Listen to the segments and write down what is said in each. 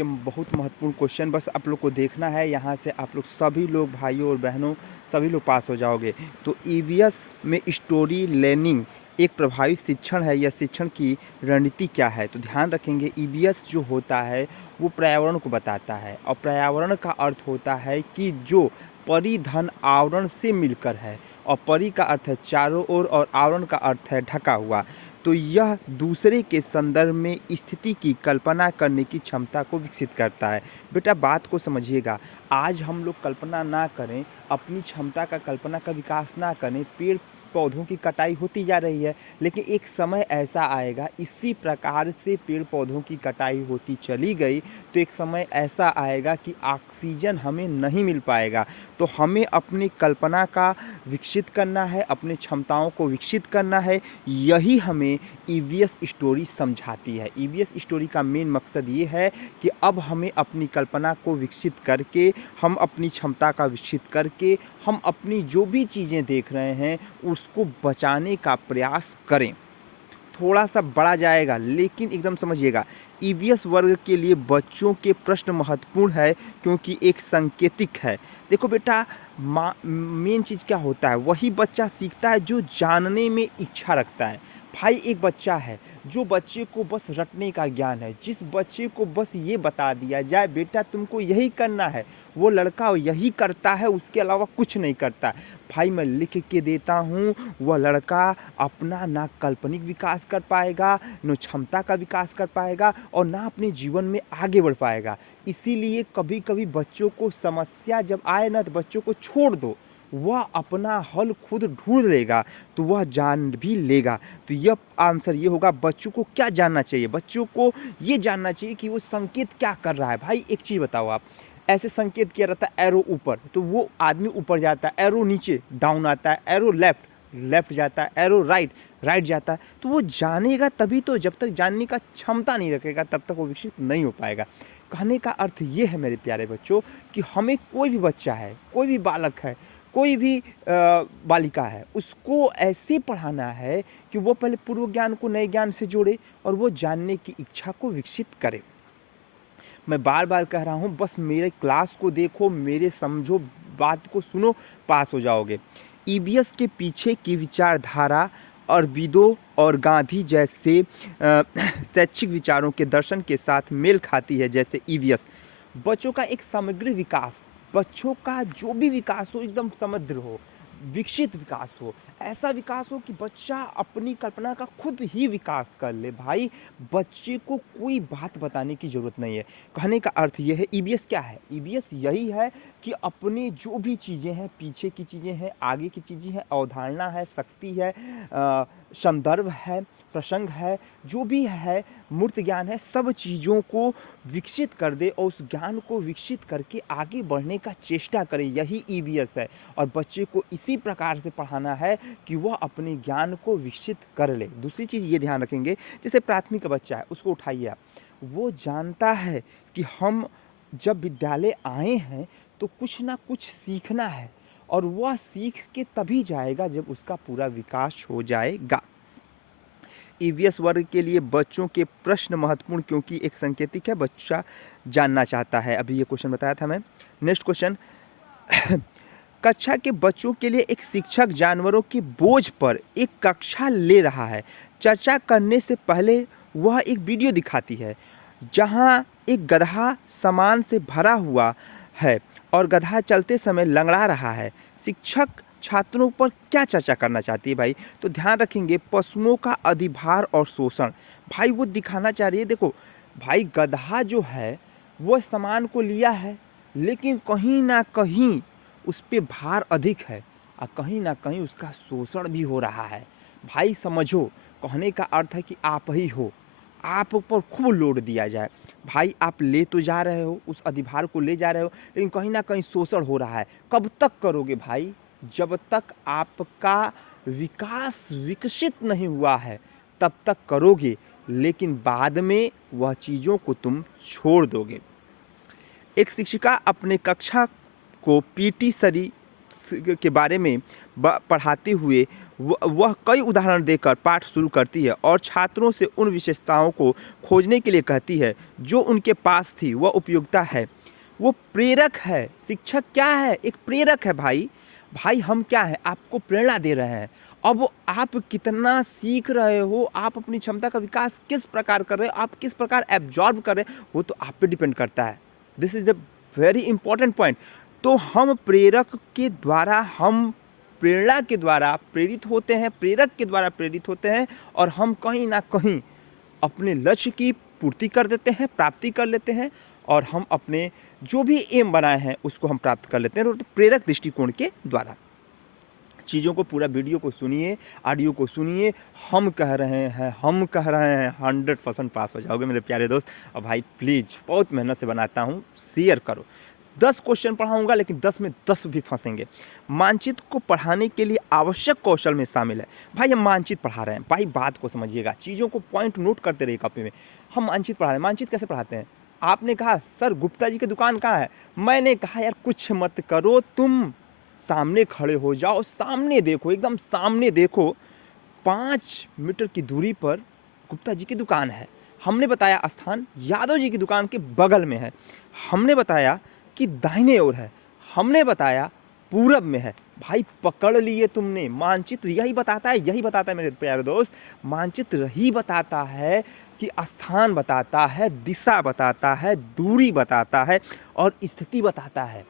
के बहुत महत्वपूर्ण क्वेश्चन, बस आप लोग को देखना है, यहाँ से आप लोग सभी लोग भाइयों और बहनों सभी लोग पास हो जाओगे। तो ईवीएस में स्टोरी लर्निंग एक प्रभावी शिक्षण है या शिक्षण की रणनीति क्या है? तो ध्यान रखेंगे, ईवीएस जो होता है वो पर्यावरण को बताता है, और पर्यावरण का अर्थ होता है कि जो परिधन आवरण से मिलकर है, और परि का अर्थ है चारों ओर और आवरण का अर्थ है ढका हुआ। तो यह दूसरे के संदर्भ में स्थिति की कल्पना करने की क्षमता को विकसित करता है। बेटा बात को समझिएगा, आज हम लोग कल्पना ना करें, अपनी क्षमता का कल्पना का विकास ना करें, पेड़ पौधों की कटाई होती जा रही है, लेकिन एक समय ऐसा आएगा, इसी प्रकार से पेड़ पौधों की कटाई होती चली गई तो एक समय ऐसा आएगा कि ऑक्सीजन हमें नहीं मिल पाएगा। तो हमें अपनी कल्पना का विकसित करना है, अपनी क्षमताओं को विकसित करना है। यही हमें ईवीएस स्टोरी समझाती है। ईवीएस स्टोरी का मेन मकसद ये है कि अब हमें अपनी कल्पना को विकसित करके, हम अपनी क्षमता का विकसित करके, हम अपनी जो भी चीज़ें देख रहे हैं उसको बचाने का प्रयास करें। थोड़ा सा बड़ा जाएगा, लेकिन एकदम समझिएगा, ईवीएस वर्ग के लिए बच्चों के प्रश्न महत्वपूर्ण है क्योंकि एक सांकेतिक है। देखो बेटा, मेन चीज़ क्या होता है, वही बच्चा सीखता है जो जानने में इच्छा रखता है। भाई एक बच्चा है, जो बच्चे को बस रटने का ज्ञान है, जिस बच्चे को बस ये बता दिया जाए बेटा तुमको यही करना है, वो लड़का यही करता है, उसके अलावा कुछ नहीं करता। भाई मैं लिख के देता हूँ, वह लड़का अपना ना काल्पनिक विकास कर पाएगा, न क्षमता का विकास कर पाएगा, और ना अपने जीवन में आगे बढ़ पाएगा। इसीलिए कभी कभी बच्चों को समस्या जब आए ना, तो बच्चों को छोड़ दो, वह अपना हल खुद ढूंढ लेगा, तो वह जान भी लेगा। तो यह आंसर ये होगा, बच्चों को क्या जानना चाहिए? बच्चों को ये जानना चाहिए कि वो संकेत क्या कर रहा है। भाई एक चीज़ बताओ आप, ऐसे संकेत किया रहता है एरो ऊपर, तो वो आदमी ऊपर जाता है, एरो नीचे डाउन आता है, एरो लेफ्ट लेफ्ट जाता है, एरो राइट राइट जाता है। तो वो जानेगा तभी तो, जब तक जानने का क्षमता नहीं रखेगा तब तक वो विकसित नहीं हो पाएगा। कहने का अर्थ ये है मेरे प्यारे बच्चों, कि हमें कोई भी बच्चा है, कोई भी बालक है, कोई भी बालिका है, उसको ऐसे पढ़ाना है कि वो पहले पूर्व ज्ञान को नए ज्ञान से जोड़े और वो जानने की इच्छा को विकसित करे। मैं बार बार कह रहा हूँ, बस मेरे क्लास को देखो, मेरे समझो, बात को सुनो, पास हो जाओगे। ईवीएस के पीछे की विचारधारा अरबिंदो और गांधी जैसे शैक्षिक विचारों के दर्शन के साथ मेल खाती है। जैसे ईवीएस बच्चों का एक समग्र विकास, बच्चों का जो भी विकास हो एकदम समग्र हो, विकसित विकास हो, ऐसा विकास हो कि बच्चा अपनी कल्पना का खुद ही विकास कर ले। भाई बच्चे को कोई बात बताने की ज़रूरत नहीं है। कहने का अर्थ ये है, ईवीएस क्या है? ईवीएस यही है कि अपनी जो भी चीज़ें हैं, पीछे की चीज़ें हैं, आगे की चीज़ें हैं, अवधारणा है, शक्ति है, संदर्भ है, प्रसंग है, जो भी है, मूर्त ज्ञान है, सब चीज़ों को विकसित कर दे और उस ज्ञान को विकसित करके आगे बढ़ने का चेष्टा करे। यही ईवीएस है। और बच्चे को इसी प्रकार से पढ़ाना है कि वह अपने ज्ञान को विकसित कर ले। दूसरी चीज़ ये ध्यान रखेंगे, जैसे प्राथमिक बच्चा है, उसको उठाइए आप, वो जानता है कि हम जब विद्यालय आए हैं तो कुछ ना कुछ सीखना है, और वह सीख के तभी जाएगा जब उसका पूरा विकास हो जाएगा। ईवीएस वर्ग के लिए बच्चों के प्रश्न महत्वपूर्ण क्योंकि एक सांकेतिक है, बच्चा जानना चाहता है। अभी ये क्वेश्चन बताया था मैं। नेक्स्ट क्वेश्चन, कक्षा के बच्चों के लिए एक शिक्षक जानवरों के बोझ पर एक कक्षा ले रहा है। चर्चा करने से पहले वह एक वीडियो दिखाती है जहां एक गधा सामान से भरा हुआ है और गधा चलते समय लंगड़ा रहा है। शिक्षक छात्रों पर क्या चर्चा करना चाहती है भाई? तो ध्यान रखेंगे, पशुओं का अधिभार और शोषण। भाई वो दिखाना चाह रही है, देखो भाई गधा जो है वो सामान को लिया है, लेकिन कहीं ना कहीं उस पे भार अधिक है और कहीं ना कहीं उसका शोषण भी हो रहा है। भाई समझो, कहने का अर्थ है कि आप ही हो, आप पर खूब लोड दिया जाए। भाई आप ले तो जा रहे हो, उस अधिभार को ले जा रहे हो, लेकिन कहीं ना कहीं शोषण हो रहा है। कब तक करोगे भाई? जब तक आपका विकास विकसित नहीं हुआ है तब तक करोगे, लेकिन बाद में वह चीज़ों को तुम छोड़ दोगे। एक शिक्षिका अपने कक्षा को पीटी के बारे में पढ़ाते हुए वह कई उदाहरण देकर पाठ शुरू करती है और छात्रों से उन विशेषताओं को खोजने के लिए कहती है जो उनके पास थी। वह उपयोगिता है, वो प्रेरक है। शिक्षक क्या है? एक प्रेरक है भाई। हम क्या हैं? आपको प्रेरणा दे रहे हैं। अब आप कितना सीख रहे हो, आप अपनी क्षमता का विकास किस प्रकार कर रहे हो, आप किस प्रकार एब्जॉर्ब कर रहे हो, वो तो आप पे डिपेंड करता है। This is the very important point. तो हम प्रेरक के द्वारा, हम प्रेरणा के द्वारा प्रेरित होते हैं, प्रेरक के द्वारा प्रेरित होते हैं और हम कहीं ना कहीं अपने लक्ष्य की पूर्ति कर देते हैं, प्राप्ति कर लेते हैं और हम अपने जो भी एम बनाए हैं उसको हम प्राप्त कर लेते हैं, तो प्रेरक दृष्टिकोण के द्वारा। चीज़ों को, पूरा वीडियो को सुनिए, ऑडियो को सुनिए। हम कह रहे हैं 100% पास हो जाओगे मेरे प्यारे दोस्त। और भाई प्लीज़, बहुत मेहनत से बनाता हूँ, शेयर करो। 10 क्वेश्चन पढ़ाऊंगा लेकिन 10 में 10 भी फंसेंगे। मानचित्र को पढ़ाने के लिए आवश्यक कौशल में शामिल है। भाई हम मानचित्र पढ़ा रहे हैं, भाई बात को समझिएगा, चीज़ों को पॉइंट नोट करते रहिए कॉपी में। हम मानचित्र पढ़ा रहे हैं। मानचित्र कैसे पढ़ाते हैं? आपने कहा सर गुप्ता जी की दुकान कहाँ है? मैंने कहा यार कुछ मत करो, तुम सामने खड़े हो जाओ, सामने देखो, एकदम सामने देखो, 5 मीटर की दूरी पर गुप्ता जी की दुकान है। हमने बताया स्थान यादव जी की दुकान के बगल में है। हमने बताया कि दाहिने ओर है। हमने बताया पूरब में है। भाई पकड़ लिए तुमने। मानचित्र यही बताता है मेरे प्यारे दोस्त। मानचित्र यही बताता है कि स्थान बताता है, दिशा बताता है, दूरी बताता है और स्थिति बताता है।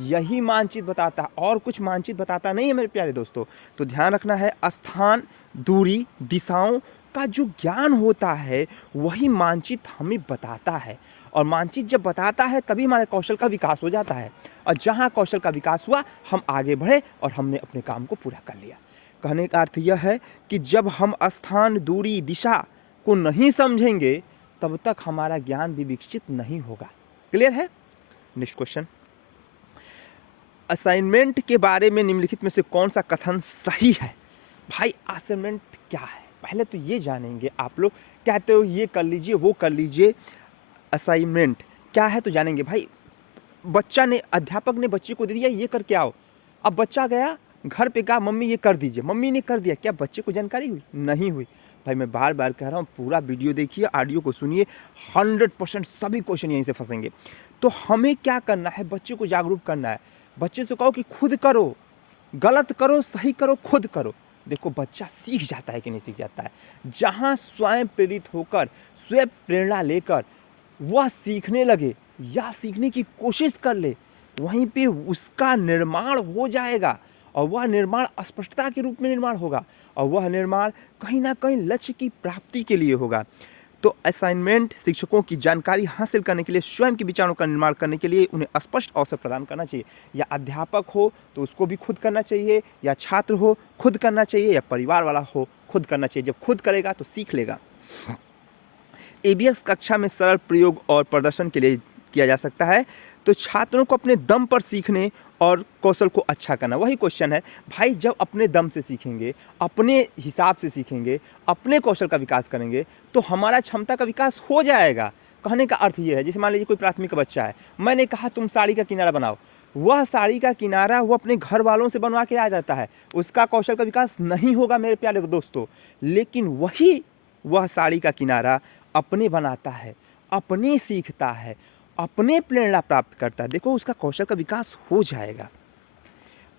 यही मानचित्र बताता है, और कुछ मानचित्र बताता नहीं है मेरे प्यारे दोस्तों। तो ध्यान रखना है, स्थान, दूरी, दिशाओं का जो ज्ञान होता है वही मानचित्र हमें बताता है। और मानचित्र जब बताता है तभी हमारे कौशल का विकास हो जाता है। और जहाँ कौशल का विकास हुआ हम आगे बढ़े और हमने अपने काम को पूरा कर लिया। कहने का अर्थ यह है कि जब हम स्थान, दूरी, दिशा को नहीं समझेंगे तब तक हमारा ज्ञान भी विकसित नहीं होगा। क्लियर है? नेक्स्ट क्वेश्चन, असाइनमेंट के बारे में निम्नलिखित में से कौन सा कथन सही है? भाई असाइनमेंट क्या है पहले तो ये जानेंगे। आप लोग कहते हो ये कर लीजिए, वो कर लीजिए, असाइनमेंट क्या है तो जानेंगे। भाई बच्चा ने, अध्यापक ने बच्चे को दे दिया ये करके आओ। अब बच्चा गया घर पे, कहा मम्मी ये कर दीजिए, मम्मी ने कर दिया। क्या बच्चे को जानकारी हुई? नहीं हुई। भाई मैं बार बार कह रहा हूँ, पूरा वीडियो देखिए, ऑडियो को सुनिए, 100% सभी क्वेश्चन यहीं से फंसेंगे। तो हमें क्या करना है? बच्चे को जागरूक करना है। बच्चे से कहो कि खुद करो, गलत करो सही करो, खुद करो। देखो बच्चा सीख जाता है कि नहीं सीख जाता है। जहाँ स्वयं प्रेरित होकर, स्वयं प्रेरणा लेकर वह सीखने लगे या सीखने की कोशिश कर ले, वहीं पे उसका निर्माण हो जाएगा। और वह निर्माण स्पष्टता के रूप में निर्माण होगा और वह निर्माण कहीं ना कहीं लक्ष्य की प्राप्ति के लिए होगा। तो असाइनमेंट शिक्षकों की जानकारी हासिल करने के लिए, स्वयं के विचारों का निर्माण करने के लिए उन्हें स्पष्ट अवसर प्रदान करना चाहिए। या अध्यापक हो तो उसको भी खुद करना चाहिए, या छात्र हो खुद करना चाहिए, या परिवार वाला हो खुद करना चाहिए। जब खुद करेगा तो सीख लेगा। एबीएस कक्षा में सरल प्रयोग और प्रदर्शन के लिए किया जा सकता है। तो छात्रों को अपने दम पर सीखने और कौशल को अच्छा करना, वही क्वेश्चन है भाई। जब अपने दम से सीखेंगे, अपने हिसाब से सीखेंगे, अपने कौशल का विकास करेंगे तो हमारा क्षमता का विकास हो जाएगा। कहने का अर्थ ये है, जैसे मान लीजिए कोई प्राथमिक का बच्चा है, मैंने कहा तुम साड़ी का किनारा बनाओ, वह साड़ी का किनारा वो अपने घर वालों से बनवा के आ जाता है, उसका कौशल का विकास नहीं होगा मेरे प्यारे दोस्तों। लेकिन वही वह साड़ी का किनारा अपने बनाता है, अपने सीखता है, अपने प्रेरणा प्राप्त करता है, देखो उसका कौशल का विकास हो जाएगा।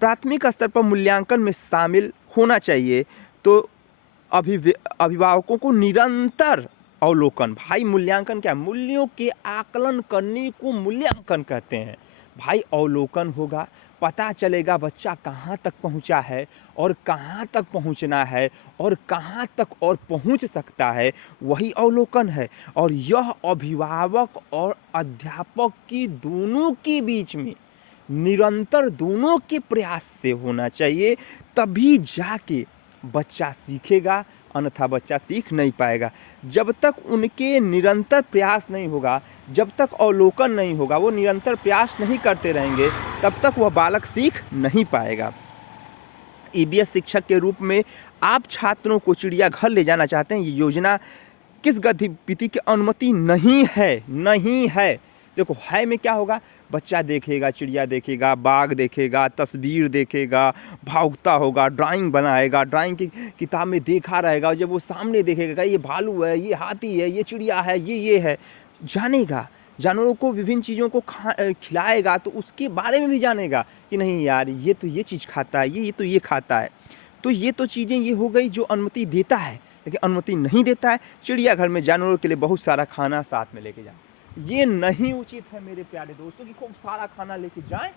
प्राथमिक स्तर पर मूल्यांकन में शामिल होना चाहिए। तो अभिभावकों को निरंतर अवलोकन, भाई मूल्यांकन क्या? मूल्यों के आकलन करने को मूल्यांकन कहते हैं। भाई अवलोकन होगा, पता चलेगा बच्चा कहाँ तक पहुँचा है और कहाँ तक पहुँचना है और कहाँ तक और पहुँच सकता है, वही अवलोकन है। और यह अभिभावक और अध्यापक की दोनों के बीच में निरंतर, दोनों के प्रयास से होना चाहिए, तभी जाके बच्चा सीखेगा, अन्यथा बच्चा सीख नहीं पाएगा। जब तक उनके निरंतर प्रयास नहीं होगा, जब तक अवलोकन नहीं होगा, वो निरंतर प्रयास नहीं करते रहेंगे, तब तक वह बालक सीख नहीं पाएगा। ईबीएस शिक्षक के रूप में आप छात्रों को चिड़ियाघर ले जाना चाहते हैं, ये योजना किस गतिविधि की अनुमति नहीं है? देखो है में क्या होगा, बच्चा देखेगा, चिड़िया देखेगा, बाघ देखेगा, तस्वीर देखेगा, भावुकता होगा, ड्राइंग बनाएगा, ड्राइंग की किताब में देखा रहेगा, और जब वो सामने देखेगा ये भालू है, ये हाथी है, ये चिड़िया है, ये है, जानेगा। जानवरों को विभिन्न चीज़ों को खिलाएगा तो उसके बारे में भी जानेगा कि नहीं यार ये तो ये चीज़ खाता है, ये तो ये खाता है। तो ये तो चीज़ें ये हो गई जो अनुमति देता है, लेकिन अनुमति नहीं देता है चिड़ियाघर में जानवरों के लिए बहुत सारा खाना साथ में लेके जाए। ये नहीं उचित है मेरे प्यारे दोस्तों कि खूब सारा खाना लेके जाएं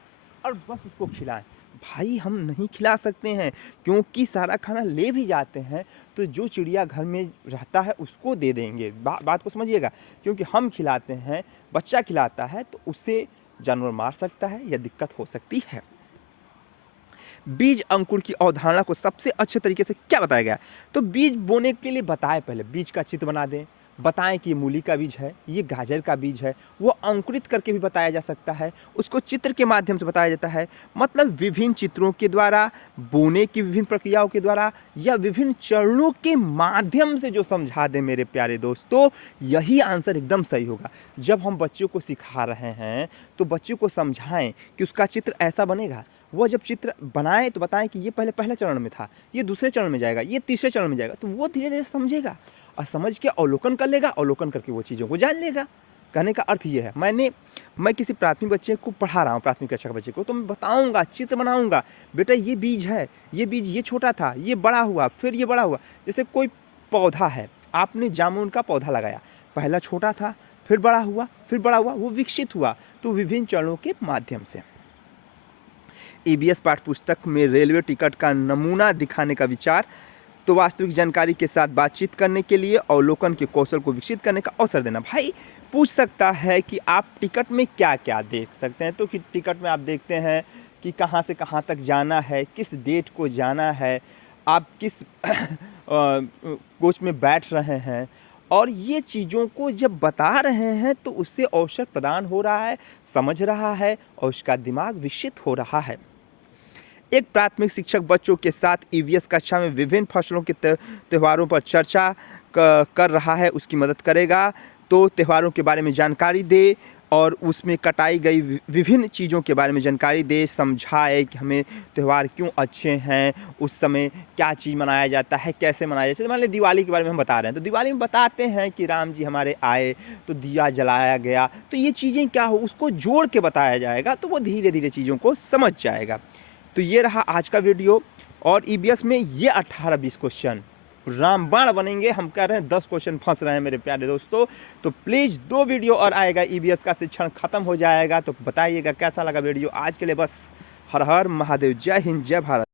और बस उसको खिलाएं। भाई हम नहीं खिला सकते हैं, क्योंकि सारा खाना ले भी जाते हैं तो जो चिड़ियाघर में रहता है उसको दे देंगे। बात को समझिएगा, क्योंकि हम खिलाते हैं, बच्चा खिलाता है तो उससे जानवर मार सकता है या दिक्कत हो सकती है। बीज अंकुर की अवधारणा को सबसे अच्छे तरीके से क्या बताया गया? तो बीज बोने के लिए बताएं, पहले बीज का चित्र बना दें, बताएं कि ये मूली का बीज है, ये गाजर का बीज है, वो अंकुरित करके भी बताया जा सकता है, उसको चित्र के माध्यम से बताया जाता है। मतलब विभिन्न चित्रों के द्वारा, बोने की विभिन्न प्रक्रियाओं के द्वारा, या विभिन्न चरणों के माध्यम से जो समझा दें मेरे प्यारे दोस्तों, यही आंसर एकदम सही होगा। जब हम बच्चों को सिखा रहे हैं तो बच्चों को समझाएं कि उसका चित्र ऐसा बनेगा। वो जब चित्र बनाए तो बताएं कि ये पहले चरण में था, ये दूसरे चरण में जाएगा, ये तीसरे चरण में जाएगा, तो वो धीरे धीरे समझेगा और समझ के अवलोकन कर लेगा, अवलोकन करके वो चीज़ों को जान लेगा। कहने का अर्थ ये है, मैं किसी प्राथमिक बच्चे को पढ़ा रहा हूँ, प्राथमिक कक्षा के बच्चे को, तो मैं बताऊँगा, चित्र बनाऊँगा, बेटा ये बीज है, ये बीज ये छोटा था, ये बड़ा हुआ, फिर ये बड़ा हुआ। जैसे कोई पौधा है, आपने जामुन का पौधा लगाया, पहला छोटा था, फिर बड़ा हुआ, फिर बड़ा हुआ, वो विकसित हुआ, तो विभिन्न चरणों के माध्यम से। ईबीएस पाठ्यपुस्तक में रेलवे टिकट का नमूना दिखाने का विचार, तो वास्तविक जानकारी के साथ बातचीत करने के लिए अवलोकन के कौशल को विकसित करने का अवसर देना। भाई पूछ सकता है कि आप टिकट में क्या क्या देख सकते हैं, तो कि टिकट में आप देखते हैं कि कहाँ से कहाँ तक जाना है, किस डेट को जाना है, आप किस कोच में बैठ रहे हैं, और ये चीज़ों को जब बता रहे हैं तो उससे अवसर प्रदान हो रहा है, समझ रहा है और उसका दिमाग विकसित हो रहा है। एक प्राथमिक शिक्षक बच्चों के साथ ईवीएस कक्षा में विभिन्न फसलों के त्योहारों पर चर्चा कर रहा है, उसकी मदद करेगा। तो त्योहारों के बारे में जानकारी दे और उसमें कटाई गई विभिन्न चीज़ों के बारे में जानकारी दे, समझाए कि हमें त्यौहार क्यों अच्छे हैं, उस समय क्या चीज़ मनाया जाता है, कैसे मनाया जाता है। मान लीजिए दिवाली के बारे में हम बता रहे हैं, तो दिवाली में बताते हैं कि राम जी हमारे आए तो दिया जलाया गया, तो ये चीज़ें क्या हो, उसको जोड़ के बताया जाएगा, तो वो धीरे धीरे चीज़ों को समझ जाएगा। तो ये रहा आज का वीडियो, और ईबीएस में ये 18-20 क्वेश्चन रामबाण बनेंगे। हम कह रहे हैं 10 क्वेश्चन फंस रहे हैं मेरे प्यारे दोस्तों। तो प्लीज़ 2 वीडियो और आएगा, ईबीएस का शिक्षण खत्म हो जाएगा। तो बताइएगा कैसा लगा वीडियो। आज के लिए बस हर हर महादेव, जय हिंद, जय भारत।